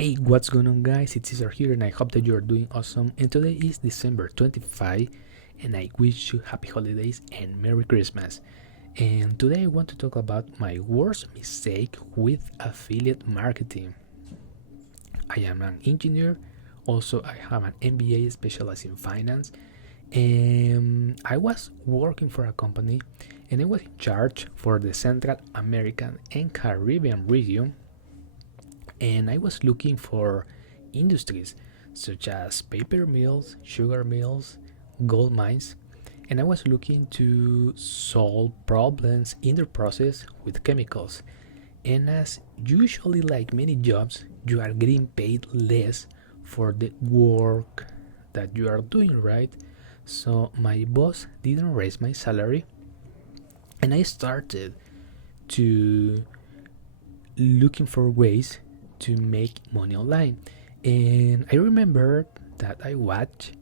Hey, what's going on, guys? It's Cesar here, and I hope that you're doing awesome. And today is December 25, and I wish you happy holidays and Merry Christmas. And today I want to talk about my worst mistake with affiliate marketing. I am an engineer, also, I have an MBA specialized in finance, and I was working for a company and I was in charge for the Central American and Caribbean region, and I was looking for industries such as paper mills, sugar mills, gold mines, and I was looking to solve problems in the process with chemicals. And as usually, like many jobs, you are getting paid less for the work that you are doing, right? So my boss didn't raise my salary, and I started to looking for ways to make money online. And I remember that I watched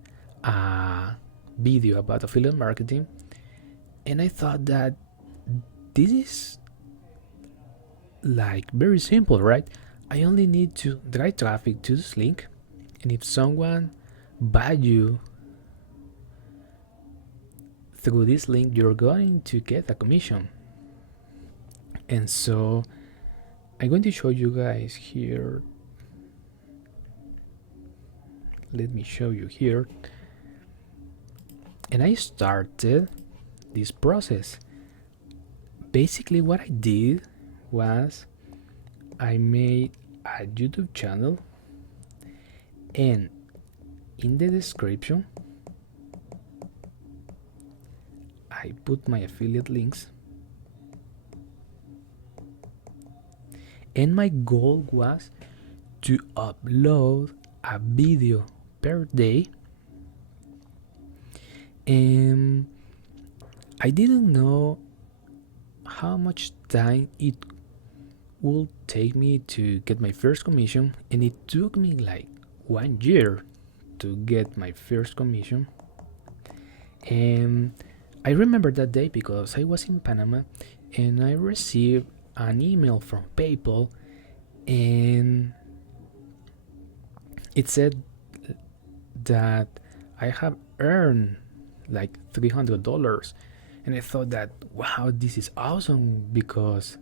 a video about affiliate marketing, and I thought that this is like very simple, right? I only need to drive traffic to this link, and if someone buy you through this link, you're going to get a commission. And so I'm going to show you guys here. Let me show you here. And I started this process. Basically, what I did was I made a YouTube channel, and in the description I put my affiliate links, and my goal was to upload a video per day. And I didn't know how much time it would take me to get my first commission, and it took me like 1 year to get my first commission. And I remember that day because I was in Panama and I received an email from PayPal, and it said that I have earned like $300. And I thought that, wow, this is awesome because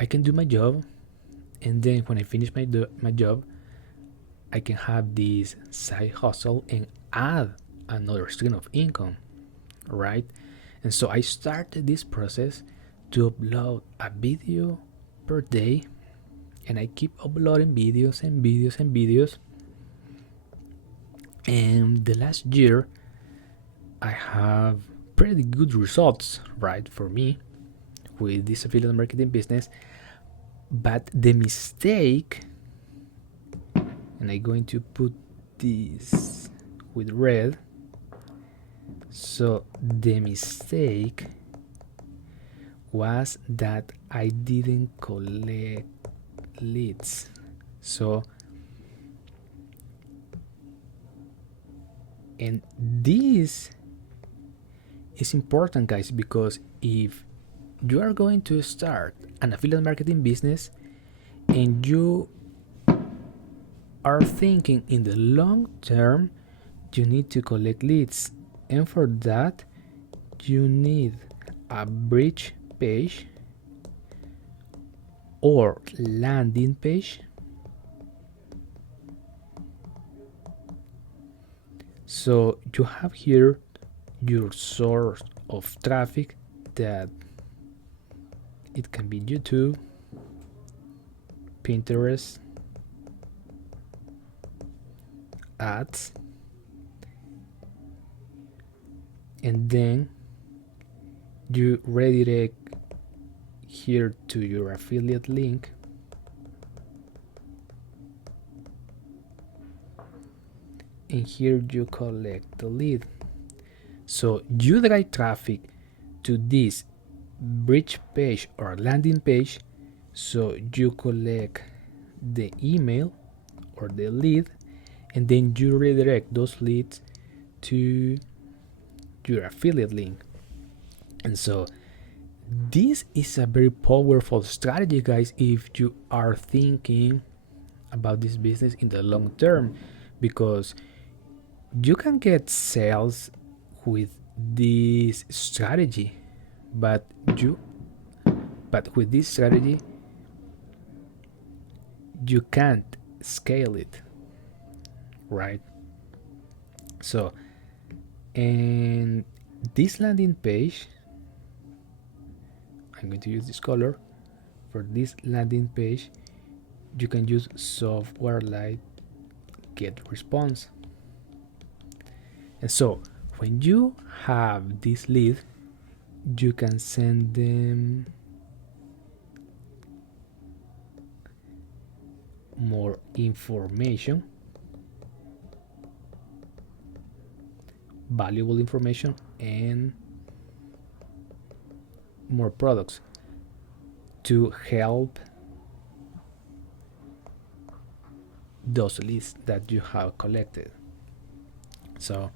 I can do my job, and then when I finish my job, I can have this side hustle and add another stream of income, right? And so I started this process to upload a video per day, and I keep uploading videos and videos and videos. And the last year I have pretty good results, right, for me with this affiliate marketing business. But the mistake, and I'm going to put this with red, so the mistake was that I didn't collect leads. So, and this is important, guys, because if you are going to start an affiliate marketing business and you are thinking in the long term, you need to collect leads, and for that you need a bridge page or landing page. So you have here your source of traffic, that it can be YouTube, Pinterest, ads, and then you redirect here to your affiliate link, and here you collect the lead. So you drive traffic to this bridge page or landing page, so you collect the email or the lead, and then you redirect those leads to your affiliate link. And so this is a very powerful strategy, guys, if you are thinking about this business in the long term, because you can get sales with this strategy, but you but with this strategy you can't scale it, right? So, and this landing page, I'm going to use this color for this landing page. You can use software like get response. And so when you have this lead, you can send them more information, valuable information, and more products to help those leads that you have collected. So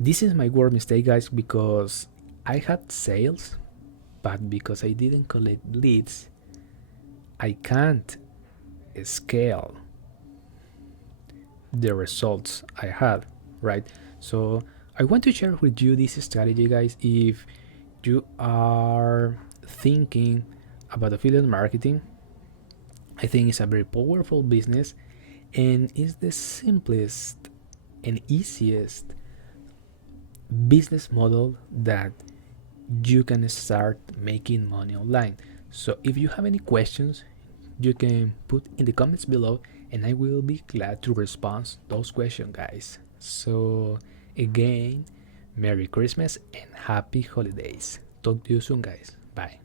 this is my worst mistake, guys, because I had sales, but because I didn't collect leads, I can't scale the results I had, right? So I want to share with you this strategy, guys. If you are thinking about affiliate marketing, I think it's a very powerful business, and it's the simplest and easiest business model that you can start making money online. So if you have any questions, you can put in the comments below, and I will be glad to respond those questions, guys. So again, Merry Christmas and Happy Holidays. Talk to you soon, guys. Bye.